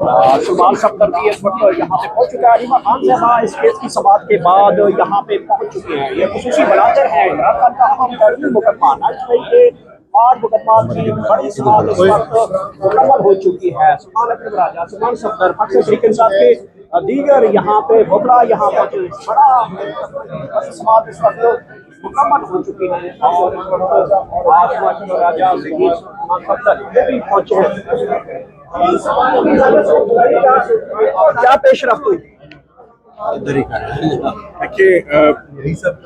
सुमाल सफदर भी इस वक्त यहाँ पे पहुंच चुका है। अलीमा खान साहबा इस केस की समाअत के बाद यहाँ पे पहुंच चुके हैं। ये खुसूसी बलादर है इमरान खान का अहम तरीन मुकदमा 93 के 8 मुकदमा की बड़ी समाअत इस वक्त मुकम्मल हो चुकी है। सुमान अकरम राजा, सुमान सफदर, पाकिस्तान तहरीक इंसाफ के दीगर यहाँ पे बुकरा यहाँ पहुंचे। बड़ी समाअत इस वक्त मुकम्मल हो चुकी है और इस वक्त आज राजा सुमान सफदर ये भी पहुंचे हैं। क्या पेशरफ्त हुई? देखिए,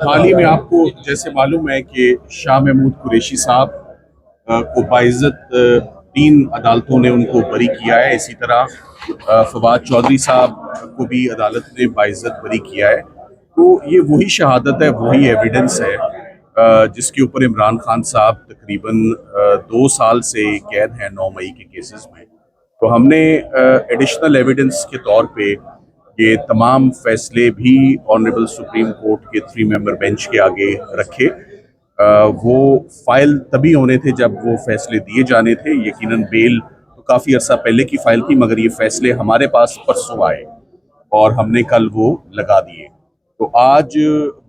हाल ही में आपको जैसे मालूम है कि शाह महमूद कुरैशी साहब को बाइज्जत 3 अदालतों ने उनको बरी किया है। इसी तरह फवाद चौधरी साहब को भी अदालत ने बाइज्जत बरी किया है। तो ये वही शहादत है, वही एविडेंस है जिसके ऊपर इमरान खान साहब तकरीबन 2 साल से कैद हैं 9 मई के केसेस में। तो हमने एडिशनल एविडेंस के तौर पे ये तमाम फैसले भी ऑनरेबल सुप्रीम कोर्ट के 3 मेंबर बेंच के आगे रखे। वो फाइल तभी होने थे जब वो फैसले दिए जाने थे। यकीनन बेल तो काफ़ी अर्सा पहले की फाइल थी, मगर ये फैसले हमारे पास परसों आए और हमने कल वो लगा दिए। तो आज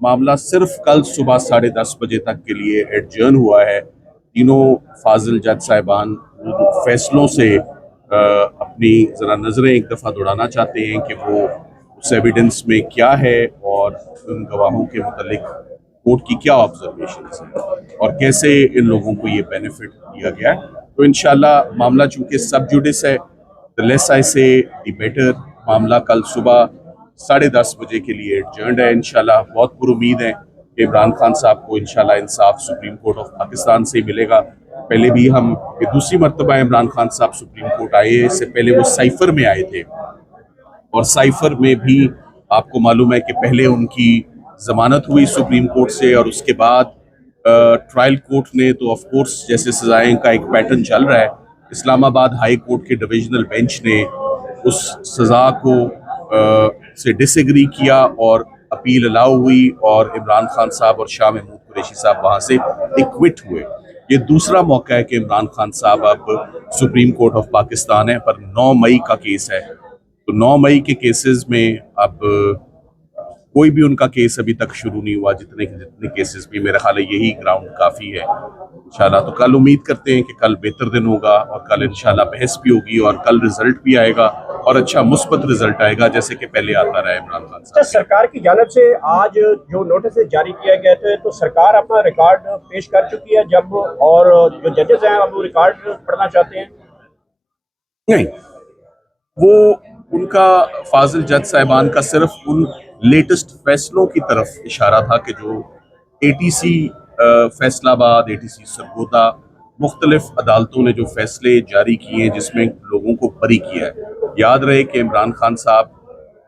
मामला सिर्फ कल सुबह 10:30 बजे तक के लिए एडजर्न हुआ है। तीनों फाजिल जज साहिबान फैसलों से अपनी ज़रा नज़रें एक दफ़ा दौड़ाना चाहते हैं कि वो उस एविडेंस में क्या है और उन गवाहों के मुतालिक कोर्ट की क्या ऑब्जर्वेशन है और कैसे इन लोगों को ये बेनिफिट दिया गया है। तो इंशाल्लाह मामला चूँकि सब जुडिस है, द लेस आई से द बेटर। मामला कल सुबह 10:30 बजे के लिए एडजर्न्ड है। इंशाल्लाह बहुत पुरुमीद है कि इमरान खान साहब को इंशाल्लाह इंसाफ सुप्रीम कोर्ट ऑफ पाकिस्तान से मिलेगा। पहले भी हम ये दूसरी मरतबा इमरान खान साहब सुप्रीम कोर्ट आए, इससे पहले वो साइफर में आए थे और साइफर में भी आपको मालूम है कि पहले उनकी जमानत हुई सुप्रीम कोर्ट से और उसके बाद ट्रायल कोर्ट ने तो ऑफ कोर्स जैसे सजाएं का एक पैटर्न चल रहा है, इस्लामाबाद हाई कोर्ट के डिविजनल बेंच ने उस सज़ा को से डिसएग्री किया और अपील अलाउ हुई और इमरान खान साहब और शाह महमूद कुरैशी साहब वहाँ से एक्विट हुए। ये दूसरा मौका है कि इमरान खान साहब अब सुप्रीम कोर्ट ऑफ पाकिस्तान है, पर 9 मई का केस है। तो 9 मई के केसेस में अब कोई भी उनका केस अभी तक शुरू नहीं हुआ। जितने केसेस भी, मेरा ख्याल है यही ग्राउंड काफ़ी है इंशाल्लाह। तो कल उम्मीद करते हैं कि कल बेहतर दिन होगा और कल इंशाल्लाह बहस भी होगी और कल रिजल्ट भी आएगा और अच्छा मुस्बत रिजल्ट आएगा जैसे कि पहले आता रहा है इमरान खान साहब। सरकार की जानिब से आज जो नोटिस जारी किया गया थे तो सरकार अपना रिकॉर्ड पेश कर चुकी है जब, और जो जजेस हैं अब वो रिकॉर्ड पढ़ना चाहते हैं। नहीं, वो उनका फाजिल जज साहिबान का सिर्फ उन लेटेस्ट फैसलों की तरफ इशारा था कि जो एटीसी फैसलाबाद, एटीसी सरगोदा, मुख्तलिफ अदालतों ने जो फैसले जारी किए हैं जिसमें लोगों को बरी किया है। याद रहे कि इमरान खान साहब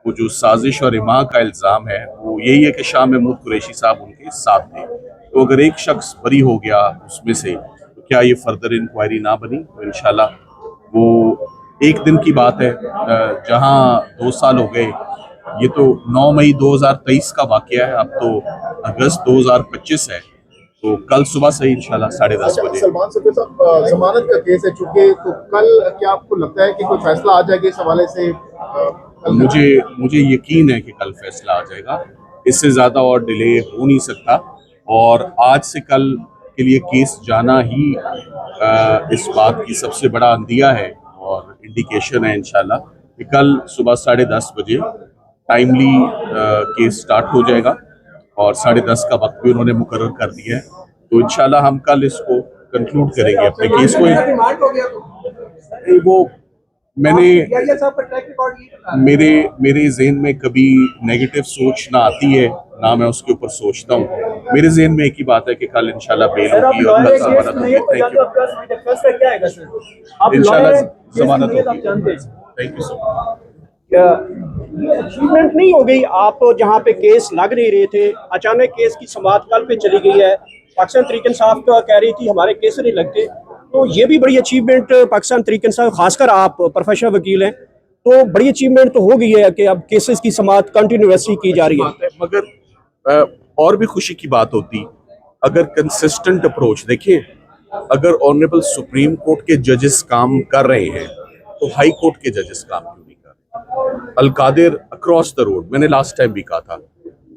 को जो साजिश और इमा का इल्ज़ाम है वो यही है कि शाह महमूद कुरैशी साहब उनके साथ थे। तो अगर एक शख्स बरी हो गया उसमें से तो क्या ये फर्दर इंक्वायरी ना बनी? तो इंशाल्लाह वो एक दिन की बात है। जहां 2 साल हो गए, ये तो 9 मई 2023 का वाकया है, अब तो अगस्त 2025 है। तो कल सुबह से इंशाल्लाह 10:30 बजे। सलमान सफदर साहब, जमानत का केस है चूंकि, तो कल क्या आपको लगता है कि कोई फैसला आ जाएगा इस हवाले से? मुझे यकीन है कि कल फैसला आ जाएगा। इससे ज़्यादा और डिले हो नहीं सकता और आज से कल के लिए केस जाना ही इस बात की सबसे बड़ा अंदिया है और इंडिकेशन है इंशाल्लाह कि कल सुबह 10:30 बजे टाइमली केस स्टार्ट हो जाएगा और 10:30 का वक्त भी उन्होंने मुकर्रर कर दिया है। तो इंशाल्लाह हम कल इसको कंक्लूड करेंगे अपने केस को। वो मैंने मेरे ज़हन में कभी नेगेटिव सोच ना आती है ना मैं उसके ऊपर सोचता हूँ। मेरे ज़हन में एक ही बात है कि कल इंशाल्लाह बेल होगी और कल जमानत होगी। Thank you. इंशाल्लाह जमानत होगी। Thank you so much. Achievement नहीं हो गई, आप जहाँ पे केस लग नहीं रहे थे अचानक केस की समाअत कल पे चली गई है। पाकिस्तान तहरीक इंसाफ का कह रही थी हमारे केस नहीं लगते, तो ये भी बड़ी अचीवमेंट पाकिस्तान तहरीक इंसाफ, खासकर आप प्रोफेशनल वकील हैं तो बड़ी अचीवमेंट तो हो गई है कि अब केसेस की समाअत कंटिन्यूसली की जा रही है। मगर और भी खुशी की बात होती अगर कंसिस्टेंट अप्रोच, देखिए अगर ऑनरेबल सुप्रीम कोर्ट के जजेस काम कर रहे हैं तो हाई कोर्ट के जजेस काम क्यों नहीं कर रहे? अल-कादिर अक्रॉस द रोड, मैंने लास्ट टाइम भी कहा था,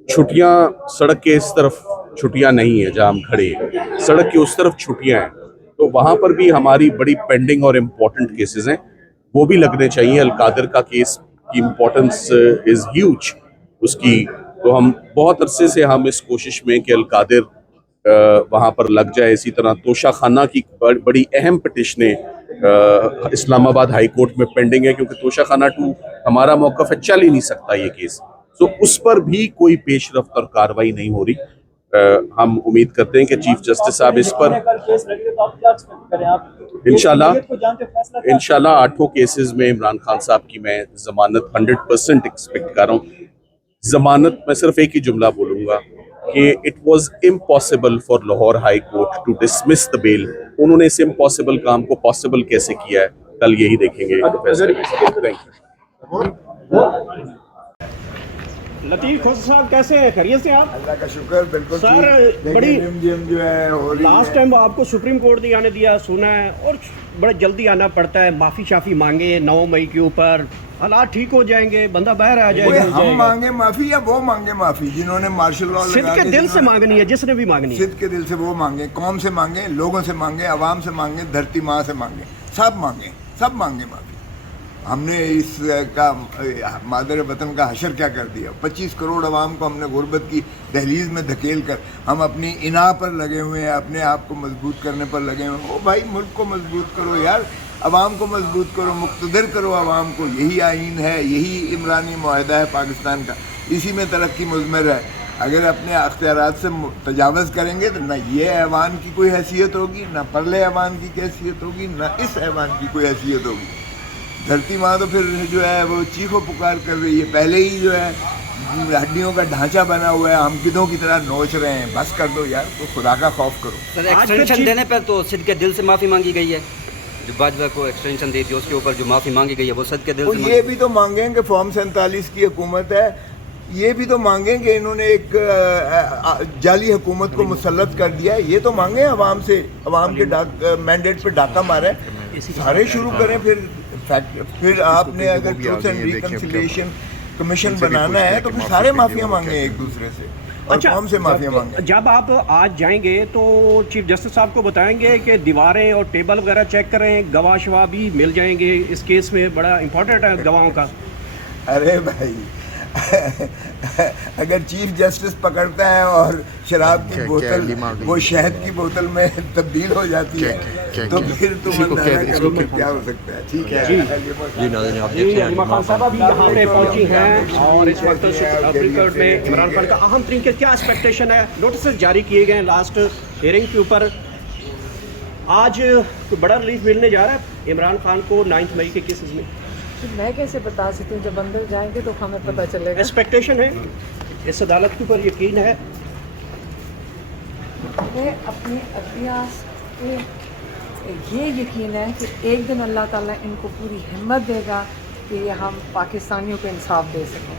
छुट्टियां सड़क के इस तरफ छुट्टियां नहीं है जहां हम खड़े हैं, सड़क के उस तरफ छुट्टियां हैं, तो वहां पर भी हमारी बड़ी पेंडिंग और इम्पोर्टेंट केसेस हैं, वो भी लगने चाहिए। अल-कादिर का केस की इम्पोर्टेंस इज ह्यूज उसकी, तो हम बहुत अरसे से हम इस कोशिश में कि अल-कादिर वहाँ पर लग जाए। इसी तरह तोशा खाना की बड़ी अहम पिटिशनें इस्लामाबाद हाई कोर्ट में पेंडिंग है, क्योंकि तोशा खाना 2 हमारा मौक़िफ़ है, चल ही नहीं सकता ये केस, तो उस पर भी कोई पेशरफ्त और कार्रवाई नहीं हो रही। हम उम्मीद करते हैं कि चीफ जस्टिस साहब इस पर इंशाल्लाह 8 केसेस में इमरान खान साहब की मैं जमानत 100% एक्सपेक्ट कर रहा हूँ। जमानत मैं सिर्फ एक ही जुमला बोलूंगा कि it was impossible for Lahore high court to dismiss the bail. उन्होंने इस इम्पॉसिबल काम को पॉसिबल कैसे किया है, कल यही देखेंगे। लतीफ खोसा साहब कैसे हैं, खैरियत से आप? अल्लाह का शुक्र, बिल्कुल सर, ठीक। बड़ी MGM जो है हो रही लास्ट है। टाइम आपको सुप्रीम कोर्ट ने आने दिया सुना है, और बड़े जल्दी आना पड़ता है, माफ़ी शाफ़ी मांगे 9 मई के ऊपर, हालात ठीक हो जाएंगे, बंदा बाहर आ कोई हम जाएगा। मांगे माफी या वो मांगे माफी? जिन्होंने मार्शल लॉ सिद्ध लगा के के दिल से मांगनी है, जिसने भी मांगनी है। सिद्ध के दिल से वो मांगे, कौम से मांगे, लोगों से मांगे, अवाम से मांगे, धरती माँ से मांगे, सब मांगे माफी। हमने इस का मादर वतन का हशर क्या कर दिया? 25 करोड़ अवाम को हमने गुर्बत की दहलीज में धकेल कर हम अपनी इना पर लगे हुए हैं, अपने आप को मजबूत करने पर लगे हुए हैं। ओ भाई, मुल्क को मजबूत करो यार, अवाम को मजबूत करो, मुक़्तदिर करो अवाम को। यही आइन है, यही इमरानी मुआहदा है पाकिस्तान का, इसी में तरक्की मुज़मर है। अगर अपने अख्तियारात से तजावज़ करेंगे तो ना ये ऐवान की कोई हैसियत होगी, ना परले ऐवान की हैसियत होगी, ना इस ऐवान की कोई हैसियत होगी। धरती माँ तो फिर जो है वो चीखो पुकार कर रही है, पहले ही जो है हड्डियों का ढांचा बना हुआ है, हम गिद्धों की तरह नोच रहे हैं। बस कर दो यार, तो खुदा का खौफ करो। सर, एक्सटेंशन देने पर तो सिद्ध के दिल से माफ़ी मांगी गई है, जो बाजवा को एक्सटेंशन दी थी उसके ऊपर जो माफ़ी मांगी गई है वो सिद्ध के दिल से ये भी तो मांगेंगे, फॉर्म 47 की हुकूमत है, ये भी तो मांगेंगे इन्होंने एक जाली हुकूमत को मुसल्लत कर दिया है, ये तो मांगे अवाम से, अवाम के मैंडेट पे डाका मारे, सारे शुरू करें। फिर आपने अगर ट्रूथ एंड रिकन्सिलिएशन कमीशन बनाना है तो फिर सारे माफिया मांगे एक दूसरे से, और कौन से माफिया मांगे? जब आप आज जाएंगे तो चीफ जस्टिस साहब को बताएंगे कि दीवारें और टेबल वगैरह चेक करें, गवाह शवाह भी मिल जाएंगे इस केस में, बड़ा इंपॉर्टेंट है गवाहों का। अरे भाई अगर चीफ जस्टिस पकड़ता है और शराब की बोतल वो शहद की बोतल में तब्दील हो जाती है तो फिर तुम अंदाजा करो कि क्या हो सकता है। ठीक है, रीमा खान साहब भी यहाँ पे पहुँची हैं, और इस वक्त सुप्रीम कोर्ट में इमरान खान का अहम तरीन के क्या एक्सपेक्टेशन है? नोटिस जारी किए गए हैं लास्ट हियरिंग के ऊपर, आज कोई बड़ा रिलीफ मिलने जा रहा है इमरान खान को 9 मई के केसेस में? मैं कैसे बता सकती हूँ, जब अंदर जाएंगे तो हमें पता चलेगा। एक्सपेक्टेशन है, इस अदालत के ऊपर यकीन है? मैं अपनी अभ्यास पे ये यकीन है कि एक दिन अल्लाह ताला इनको पूरी हिम्मत देगा कि हम पाकिस्तानियों को इंसाफ दे सकें।